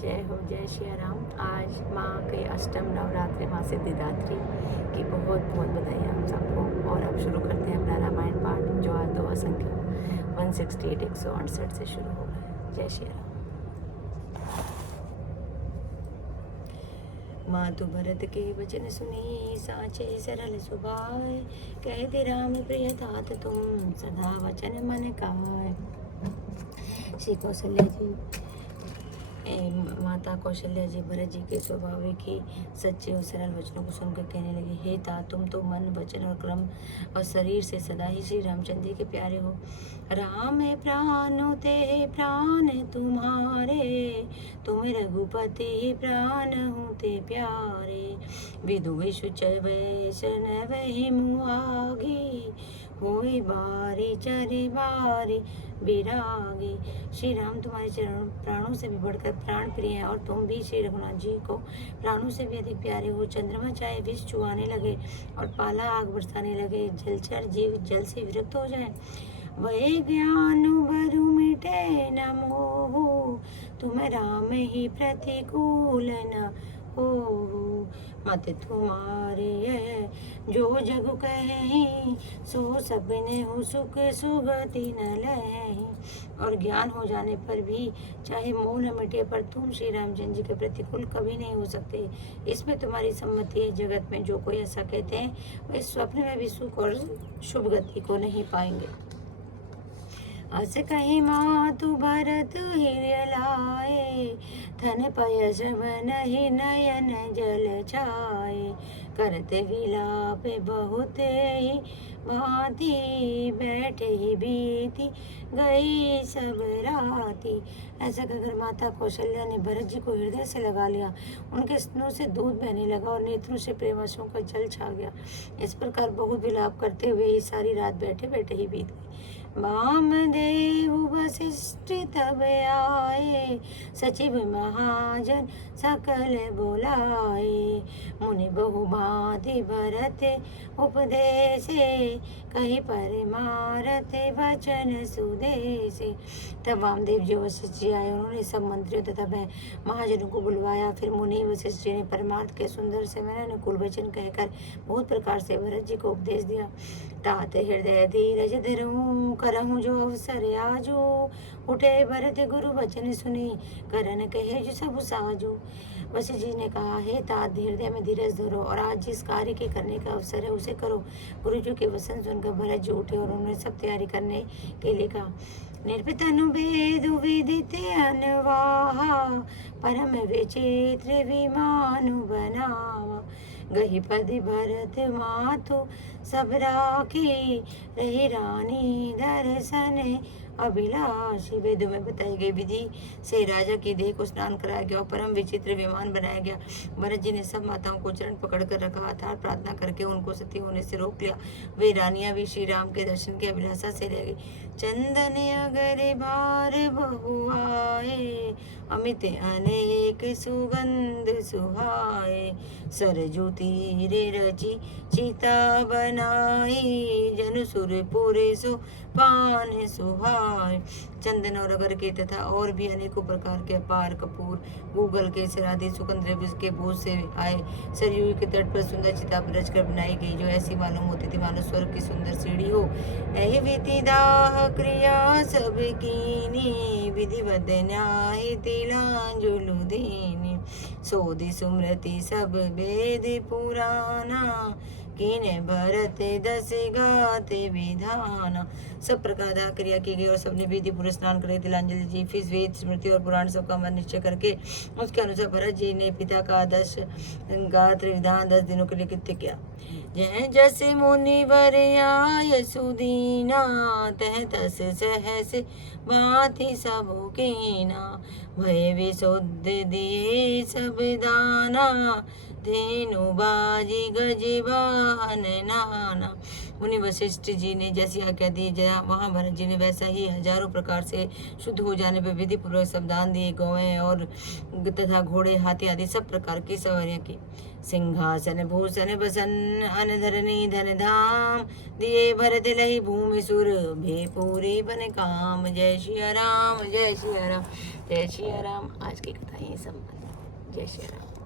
जय हो जय श्री राम। आज माँ के अष्टम नवरात्रि माँ सिद्धिदात्री की बहुत बहुत बधाई हम सबको। और अब शुरू करते हैं अपना रामायण पाठ, जो आज दो संख्या 168 168 से शुरू हो रहा है। जय श्री राम। मातु भरत के वचन सुनी, साचे सरल स्वभाव, कहते राम प्रिय तात तुम, सदा वचन मन काय। श्री कौशल्या जी माता कौशल्या जी भरत जी के स्वाभाविक ही सच्चे और सरल वचनों को सुनकर कहने लगे, हे तात, तुम तो मन वचन और क्रम और शरीर से सदा ही श्री रामचंद्र जी के प्यारे हो। राम प्राण ते प्राण तुम्हारे, तुम रघुपति प्राण होते प्यारे। विदु विशुच वैष्णव वही मुआगी, होई बारी चरी बारी विरागी। श्री राम तुम्हारे चरणों प्राणों से भी बढ़कर प्राण प्रिय हैं, और तुम भी श्री रघुनाथ जी को प्राणों से भी अधिक प्यारे हो। चंद्रमा चाहे विष चुआने लगे और पाला आग बरसाने लगे, जलचर जीव जल से विरक्त हो जाए, वही ज्ञान बरु मिटे न मोह, तुम राम ही प्रतिकूल न हो। मत तुम्हारे जो जग कहे, सो सबने हो सुख सुगति न लहे। और ज्ञान हो जाने पर भी चाहे मोह न मिटे, पर तुम श्री रामचंद्र जी के प्रतिकूल कभी नहीं हो सकते। इसमें तुम्हारी सम्मति है। जगत में जो कोई ऐसा कहते हैं, वे स्वप्न में भी सुख और शुभ गति को नहीं पाएंगे। अस कही मातु भरत हिय लाए, धन पयस नहीं नयन जल छाए। करते विलाप बहुत ही भांति, बैठे ही बीती गई सब राती। ऐसा कहकर माता कौशल्या ने भरत जी को हृदय से लगा लिया। उनके स्तनों से दूध बहने लगा और नेत्रों से प्रेम आंसुओं का जल छा गया। इस प्रकार बहुत विलाप करते हुए ही सारी रात बैठे बैठे ही बीत गई। वामदेव वशिष्ठ तब आए, सचिव महाजन सकल बोलाए। मुनि बहुभांति भरत उपदेशे, कही परमारथ वचन सुदेशे। तब वामदेव जी वशिष्ठ जी आए। उन्होंने सब मंत्रियों तथा महाजनों को बुलवाया। फिर मुनि वशिष्ठ जी ने परमार्थ के सुंदर से अनुकूल वचन कहकर बहुत प्रकार से भरत जी को उपदेश दिया। तात हृदय धीरज धरूं, करहूं जो अवसर आजो। उठे भरत गुरु वचन सुनी, करन कहे जो सब साजो। वशिष्ठ जी ने कहा, हे तात, हृदय में धीरज धरो और आज जिस कार्य के करने का अवसर है उसे करो। गुरु जी के वचन सुनकर भरत जी उठे और उन्होंने सब तैयारी करने के लिए कहा। निर्भित अनुवेद विदित अनवाहा, परम विचित्र विमानु बनावा। गही पद भरत मातु सब राखी, रही रानी दर्शन अभिलाषी। वेदों में बताई गई विधि से राजा की देह को स्नान कराया गया और परम विचित्र विमान बनाया गया। भरत जी ने सब माताओं को चरण पकड़ कर रखा, अर्थात प्रार्थना करके उनको सती होने से रोक लिया। वे रानियां भी श्री राम के दर्शन की अभिलाषा से रह गई। चंदन अगर बार बहुआए, अमित अनेक सुगंध सुहाए। सरजू तीरे रची चिता बनाई, जन सुरपुर सो पान सुहाय। चंदन और अगर के तथा और भी अनेकों प्रकार के अपार कपूर, गूगल के सराधी सुगंध के बोझ से आए। सरयू के तट पर सुंदर चिता रच कर बनाई गई, जो ऐसी मालूम होती थी मानो स्वर्ग की सुंदर सीढ़ी हो। ऐ विधि दाह क्रिया सब कीनी, विधिवत न्याय तिलांजुलु दीनी। सोधि सुमृति सब वेद पुराना, कीने भरत दस गाते विधाना। सब प्रकार दाह क्रिया की गई और सबने विधि पूर्वक स्नान करे। तिलांजलि जी फिर वेद स्मृति और पुराण सबका मन निश्चय करके उसके अनुसार भरत जी ने पिता का 10 गात्र विधान 10 दिनों के लिए कृत्य किया। जय जस मुनिवर आय सुदीना, तह तस सहस भांति सबु कीना। भय विशुद्ध दिए सब दाना, धेनु बाजी गज वाहन नाना। मुनि वशिष्ठ जी ने जैसी आज्ञा दी, जया महाभारत जी ने वैसा ही हजारों प्रकार से शुद्ध हो जाने पर विधि पूर्वक सावधान दिए। गौएं और तथा घोड़े, हाथी आदि सब प्रकार की सवारियां की। सिंहासन भूषण बसन अनधरनी धन धाम, दिए भरत लही भूमि सुर, भेपूरी बन काम। जय श्री राम, जय श्री राम, जय श्री राम। आज की कथा यही संपन्न। जय श्री राम।